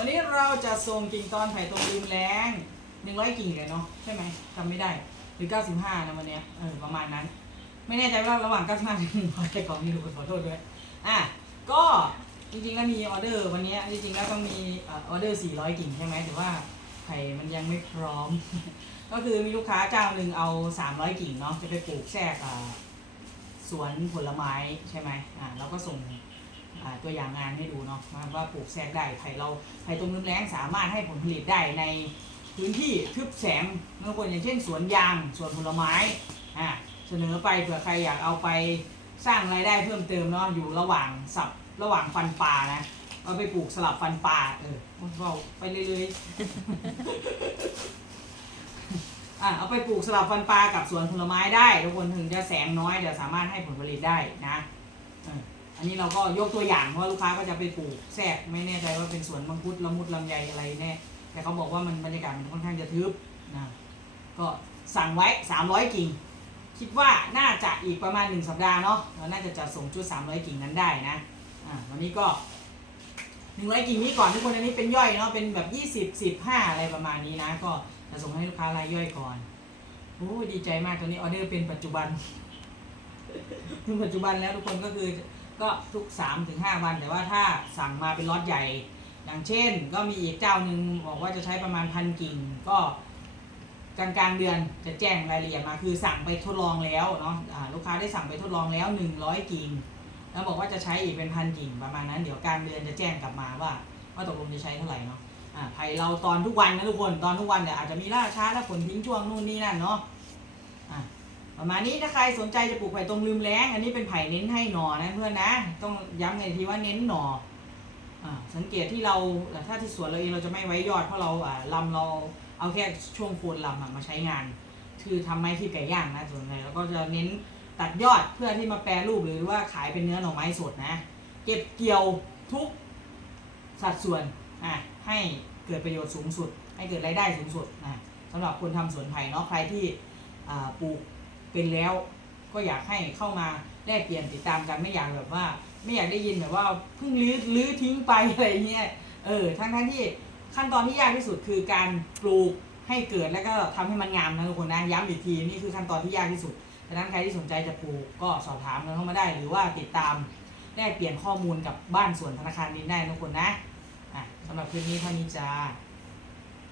วันนี้เราจะส่งกิ่งตอนไผ่ตรงริมแรงหนึ่งร้อยกิ่งเลยเนาะใช่ไหมจำไม่ได้หรือเก้าสิบห้านะวันเนี้ยเออประมาณนั้น ไม่แน่ใจว่าระหว่างเก้าสิบห้าถึงหนึ่งร้อยแต่ก่อนมีดูขอโทษด้วยอะก็จริงๆแล้วมีออเดอร์วันนี้จริงๆแล้วต้องมีออเดอร์สี่ร้อยกิ่งใช่ไหมแต่ว่าไผ่มันยังไม่พร้อม ก็คือมีลูกค้าเจ้าหนึ่งเอาสามร้อยกิ่งเนาะจะไปปลูกแทรกสวนผลไม้ใช่ไหมอ่าเราก็ส่ง ตัวอย่างงานให้ดูเนาะว่าปลูกแทรกได้ไผ่เราไผ่ตรงน้ำแรงสามารถให้ผลผลิตได้ในพื้นที่ทึบแสงบางคนอย่างเช่นสวนยางสวนผลไม้อ่าเสนอไปเผื่อใครอยากเอาไปสร้างรายได้เพิ่มเติมเนาะอยู่ระหว่างสับระหว่างฟันป่านะเอาไปปลูกสลับฟันป่าเออเราไปเรื่อยๆอะเอาไปปลูกสลับฟันปลากับสวนผลไม้ได้ทุกคนถึงจะแสงน้อยแต่สามารถให้ผลผลิตได้นะ อันนี้เราก็ยกตัวอย่างเพราะว่าลูกค้าก็จะไปปลูกแทรกไม่แน่ใจว่าเป็นสวนมังคุดละมุดลำไยอะไรแน่แต่เขาบอกว่ามันบรรยากาศมันค่อนข้างจะทึบนะก็สั่งไว้ 300 กิ่ง คิดว่าน่าจะอีกประมาณ 1 สัปดาห์เนาะเราน่าจะจัดส่งชุด 300 กิ่งนั้นได้นะอ่าวันนี้ก็ 100 กิ่งนี้ก่อนทุกคนอันนี้เป็นย่อยเนาะเป็นแบบ 20 15 อะไรประมาณนี้นะ ก็จะส่งให้ลูกค้ารายย่อยก่อนโอ้ดีใจมากตอนนี้ออเดอร์เป็นปัจจุบันถึงปัจจุบันแล้วทุกคนก็คือ ก็ทุก3ถึง5วัน แต่ว่าถ้าสั่งมาเป็นล็อตใหญ่ อย่างเช่น ก็มีอีกเจ้าหนึ่งบอกว่าจะใช้ประมาณพันกิ่ง ก็กลางกลางเดือนจะแจ้งรายละเอียดมาคือสั่งไปทดลองแล้วเนาะลูกค้าได้สั่งไปทดลองแล้ว 100 กิ่ง แล้วบอกว่าจะใช้อีกเป็นพันกิ่งประมาณนั้นเดี๋ยวกลางเดือนจะแจ้งกลับมาว่าว่าตกลงจะใช้เท่าไหร่เนาะอ่าไผ่เราตอนทุกวันนะทุกคนตอนทุกวันเนี่ยอาจจะมีล่าช้าถ้าฝนทิ้งช่วงนู่นนี่นั่นเนาะอ่า ประมาณนี้ถ้าใครสนใจจะปลูกไผ่ตรงลืมแรงอันนี้เป็นไผ่เน้นให้หน่อนะเพื่อนนะ ต้องย้ำกันอีกทีว่าเน้นหน่ออสังเกตที่เราถ้าที่สวนเราเองเราจะไม่ไว้ยอดเพราะเราลำเราเอาแค่ช่วงโคนลำมาใช้งาน คือทำไม้ที่ไก่ย่างนะส่วนใหญ่แล้วก็จะเน้นตัดยอดเพื่อที่มาแปรรูปหรือว่าขายเป็นเนื้อหน่อไม้สดนะ เก็บเกี่ยวทุกสัดส่วนอะให้เกิดประโยชน์สูงสุด ให้เกิดรายได้สูงสุดนะสำหรับคนทำสวนไผ่เนาะใครที่ปลูก เป็นแล้ว ก็อยากให้เข้ามาแลกเปลี่ยนติดตามกันไม่อยากแบบว่า ไม่อยากได้ยินแบบว่าเพิ่งลื้อลื้อทิ้งไปอะไรเงี้ยเออทั้งทั้งที่ขั้นตอนที่ยากที่สุดคือการปลูกให้เกิดแล้วก็ทำให้มันงามนะทุกคนนะย้ำอีกทีนี่คือขั้นตอนที่ยากที่สุดดังนั้นใครที่สนใจจะปลูกก็สอบถามกันเข้ามาได้ หรือว่าติดตามแลกเปลี่ยนข้อมูลกับบ้านสวนธนาคารดินได้นะทุกคนนะอะสำหรับคลิปนี้เท่านี้จ้า